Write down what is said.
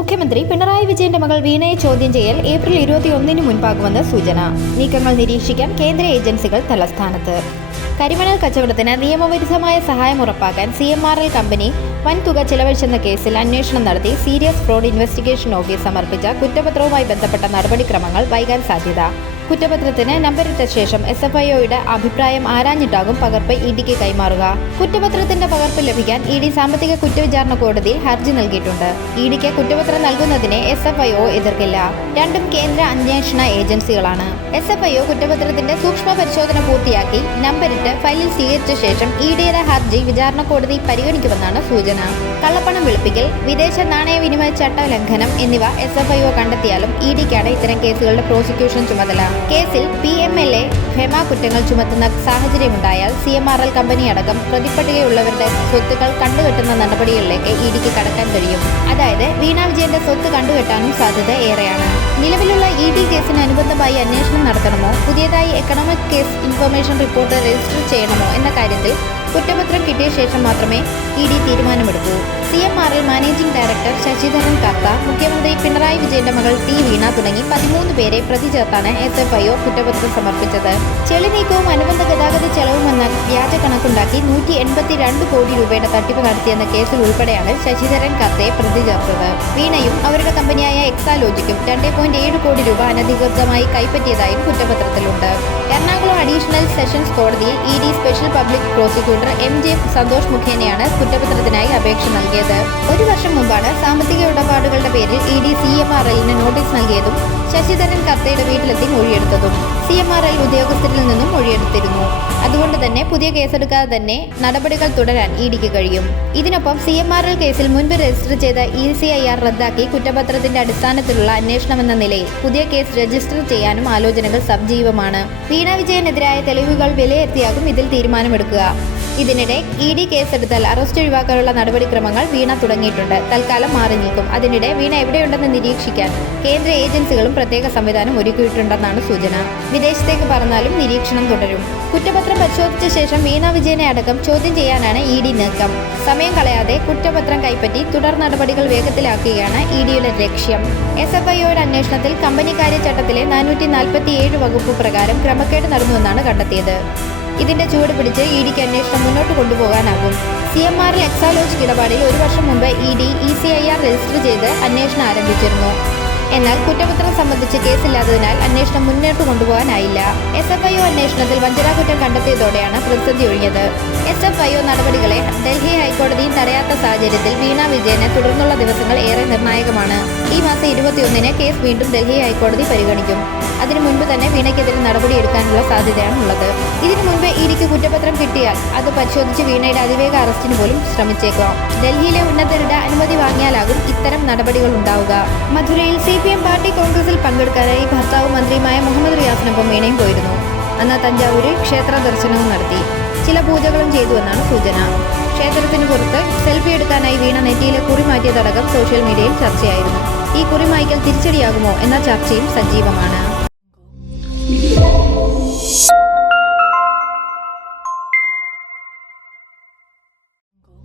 മുഖ്യമന്ത്രി പിണറായി വിജയന്റെ മകൾ വീണയെ ചോദ്യം ചെയ്യൽ ഏപ്രിൽ ഇരുപത്തിയൊന്നിന് മുൻപാകുമെന്ന് സൂചന. നീക്കങ്ങൾ നിരീക്ഷിക്കാൻ കേന്ദ്ര ഏജൻസികൾ തലസ്ഥാനത്ത്. കരിമണൽ കച്ചവടത്തിന് നിയമവിരുദ്ധമായ സഹായം ഉറപ്പാക്കാൻ C M R L company വൻതുക ചെലവഴിച്ചെന്ന കേസിൽ അന്വേഷണം നടത്തി സീരിയസ് ഫ്രോഡ് ഇൻവെസ്റ്റിഗേഷൻ ഓഫീസ് സമർപ്പിച്ച കുറ്റപത്രവുമായി ബന്ധപ്പെട്ട നടപടിക്രമങ്ങൾ വൈകാൻ സാധ്യത. കുറ്റപത്രത്തിന് നമ്പരിട്ട ശേഷം എസ് എഫ് ഐഒയുടെ അഭിപ്രായം ആരാഞ്ഞിട്ടാകും പകർപ്പ് ഇ ഡിക്ക് കൈമാറുക. കുറ്റപത്രത്തിന്റെ പകർപ്പ് ലഭിക്കാൻ ഇ ഡി സാമ്പത്തിക കുറ്റവിചാരണ കോടതിയിൽ ഹർജി നൽകിയിട്ടുണ്ട്. ഇഡിക്ക് ഡിക്ക് കുറ്റപത്രം നൽകുന്നതിനെ എസ് എഫ് ഐഒ എതിർക്കില്ല. രണ്ടും കേന്ദ്ര അന്വേഷണ ഏജൻസികളാണ്. എസ് എഫ് ഐഒ കുറ്റപത്രത്തിന്റെ സൂക്ഷ്മ പരിശോധന പൂർത്തിയാക്കി നമ്പരിട്ട് ഫയലിൽ സ്വീകരിച്ച ശേഷം ഇ ഡിയുടെ ഹർജി വിചാരണ കോടതി പരിഗണിക്കുമെന്നാണ് സൂചന. കള്ളപ്പണം വെളുപ്പിക്കൽ വിദേശ നാണയ വിനിമയ ചട്ട ലംഘനം എന്നിവ എസ് എഫ് ഐഒ കണ്ടെത്തിയാലും ഇ ഡിക്കാണ് ഇത്തരം കേസുകളുടെ പ്രോസിക്യൂഷൻ ചുമതല. കേസിൽ പി എം എൽ എ ഹെമ കുറ്റങ്ങൾ ചുമത്തുന്ന സാഹചര്യമുണ്ടായാൽ C M R L company അടക്കം പ്രതിപ്പട്ടികയുള്ളവരുടെ സ്വത്തുക്കൾ കണ്ടുകെട്ടുന്ന നടപടികളിലേക്ക് ഇ ഡിക്ക് കടക്കാൻ കഴിയും. അതായത് വീണാ വിജയന്റെ സ്വത്ത് കണ്ടുകെട്ടാനും സാധ്യത ഏറെയാണ്. നിലവിലുള്ള ഇ ഡി കേസിന് അനുബന്ധമായി അന്വേഷണം നടത്തണമോ? പുതിയതായി economic case information report register ചെയ്യണമോ? എന്ന കാര്യത്തിൽ കുറ്റപത്രം കിട്ടിയ ശേഷം മാത്രമേ ഇ ഡി തീരുമാനമെടുക്കൂ. സി എം ആറിൽ മാനേജിംഗ് ഡയറക്ടർ ശശിധരൻ കർത്ത മുഖ്യമന്ത്രി പിണറായി വിജയന്റെ മകൾ ടി വീണ തുടങ്ങി പതിമൂന്ന് പേരെ പ്രതി ചേർത്താണ് എസ് എഫ് ഐഒ കുറ്റപത്രം സമർപ്പിച്ചത്. ചെളി നീക്കവും അനുബന്ധ ഗതാഗത വ്യാജ കണക്കുണ്ടാക്കി നൂറ്റി എൺപത്തി രണ്ട് കോടി രൂപയുടെ തട്ടിപ്പ് നടത്തിയെന്ന കേസിൽ ഉൾപ്പെടെയാണ് ശശിധരൻ കത്തെ പ്രതി ചേർത്തത്. വീണയും അവരുടെ കമ്പനിയായ എക്സാലോജിക്കും രണ്ട് പോയിന്റ് ഏഴ് കോടി രൂപ അനധികൃതമായി കൈപ്പറ്റിയതായും കുറ്റപത്രത്തിലുണ്ട്. എറണാകുളം അഡീഷണൽ സെഷൻസ് കോടതിയിൽ E D special public prosecutor M J Santhosh മുഖേനയാണ് കുറ്റപത്രത്തിനായി അപേക്ഷ നൽകിയത്. ഒരു വർഷം മുമ്പാണ് ഇടപാടുകളുടെ പേരിൽ E D C M R എല്ലിന് നോട്ടീസ് നൽകിയതും ശശിധരൻ കർത്തയുടെ വീട്ടിലെത്തി മൊഴിയെടുത്തതും സി എം ആർ എൽ ഉദ്യോഗസ്ഥരിൽ നിന്നും മൊഴിയെടുത്തിരുന്നു. അതുകൊണ്ട് തന്നെ പുതിയ കേസെടുക്കാതെ തന്നെ നടപടികൾ തുടരാൻ ഇ ഡിക്ക് കഴിയും. ഇതിനൊപ്പം സി എം ആർ എൽ കേസിൽ മുൻപ് രജിസ്റ്റർ ചെയ്ത ഇ സി ഐ ആർ റദ്ദാക്കി കുറ്റപത്രത്തിന്റെ അടിസ്ഥാനത്തിലുള്ള അന്വേഷണമെന്ന നിലയിൽ പുതിയ കേസ് രജിസ്റ്റർ ചെയ്യാനും ആലോചനകൾ സജീവമാണ്. വീണ വിജയനെതിരായ തെളിവുകൾ വിലയിരുത്തിയാകും ഇതിൽ തീരുമാനമെടുക്കുക. ഇതിനിടെ ഇ ഡി കേസെടുത്താൽ അറസ്റ്റ് ഒഴിവാക്കാനുള്ള നടപടിക്രമങ്ങൾ വീണ തുടങ്ങിയിട്ടുണ്ട്. തൽക്കാലം മാറി നിൽക്കും. അതിനിടെ വീണ എവിടെയുണ്ടെന്ന് നിരീക്ഷിക്കാൻ കേന്ദ്ര ഏജൻസികളും പ്രത്യേക സംവിധാനം ഒരുക്കിയിട്ടുണ്ടെന്നാണ് സൂചന. വിദേശത്തേക്ക് പറഞ്ഞാലും നിരീക്ഷണം തുടരും. കുറ്റപത്രം പരിശോധിച്ച ശേഷം വീണ വിജയനെ അടക്കം ചോദ്യം ചെയ്യാനാണ് ഇ ഡി നീക്കം. സമയം കളയാതെ കുറ്റപത്രം കൈപ്പറ്റി തുടർ നടപടികൾ വേഗത്തിലാക്കുകയാണ് ഇ ഡിയുടെ ലക്ഷ്യം. എസ് എഫ് ഐയുടെ അന്വേഷണത്തിൽ കമ്പനിക്കാര്യ ചട്ടത്തിലെ നാനൂറ്റി നാൽപ്പത്തി ഏഴ് വകുപ്പ് പ്രകാരം ക്രമക്കേട് നടന്നുവെന്നാണ് കണ്ടെത്തിയത്. ഇതിന്റെ ചുവട് പിടിച്ച് ഇ ഡിക്ക് അന്വേഷണം മുന്നോട്ട് കൊണ്ടുപോകാനാകും. സി എം ആറിൽ എക്സാലോജിക് ഇടപാടിൽ ഒരു വർഷം മുമ്പ് E D E C I R register ചെയ്ത് അന്വേഷണം ആരംഭിച്ചിരുന്നു. എന്നാൽ കുറ്റപത്രം സംബന്ധിച്ച് കേസില്ലാത്തതിനാൽ അന്വേഷണം മുന്നോട്ട് കൊണ്ടുപോകാനായില്ല. എസ് എഫ് ഐ ഒ അന്വേഷണത്തിൽ വഞ്ചനാ കുറ്റം കണ്ടെത്തിയതോടെയാണ് പ്രതിസന്ധി ഒഴിഞ്ഞത്. എസ് എഫ് ഐ ഒ നടപടികളെ ഡൽഹി ഹൈക്കോടതിയും തടയാത്ത സാഹചര്യത്തിൽ വീണ വിജയന് തുടർന്നുള്ള ദിവസങ്ങൾ ഏറെ നിർണായകമാണ്. ഈ മാസം ഇരുപത്തിയൊന്നിന് കേസ് വീണ്ടും ഡൽഹി ഹൈക്കോടതി പരിഗണിക്കും. അതിനു മുൻപ് തന്നെ വീണയ്ക്കെതിരെ നടപടിയെടുക്കാനുള്ള സാധ്യതയാണ് ഉള്ളത് ഇതിനു മുൻപ് ഇരിക്ക് കുറ്റപത്രം കിട്ടിയാൽ അത് പരിശോധിച്ച് വീണയുടെ അതിവേഗ അറസ്റ്റിന് പോലും ശ്രമിച്ചേക്കാം. ഡൽഹിയിലെ ഉന്നതരുടെ അനുമതി വാങ്ങിയാലാകും ഇത്തരം നടപടികൾ ഉണ്ടാവുക. മധുരയിൽ സി പി എം പാർട്ടി കോൺഗ്രസിൽ പങ്കെടുക്കാനായി ഭർത്താവ് മന്ത്രിയുമായ മുഹമ്മദ് റിയാസിനൊപ്പം വീണയും പോയിരുന്നു. അന്ന് തഞ്ചാവൂരിൽ ക്ഷേത്ര ദർശനവും നടത്തി. ചില പൂജകളും ചെയ്തുവെന്നാണ് സൂചന. ക്ഷേത്രത്തിന് പുറത്ത് സെൽഫി എടുക്കാനായി വീണ നെറ്റിയിലെ കുറി മാറ്റിയതടക്കം സോഷ്യൽ മീഡിയയിൽ ചർച്ചയായിരുന്നു. ഈ കുറി മായ്ക്കൽ തിരിച്ചടിയാകുമോ എന്ന ചർച്ചയും സജീവമാണ്.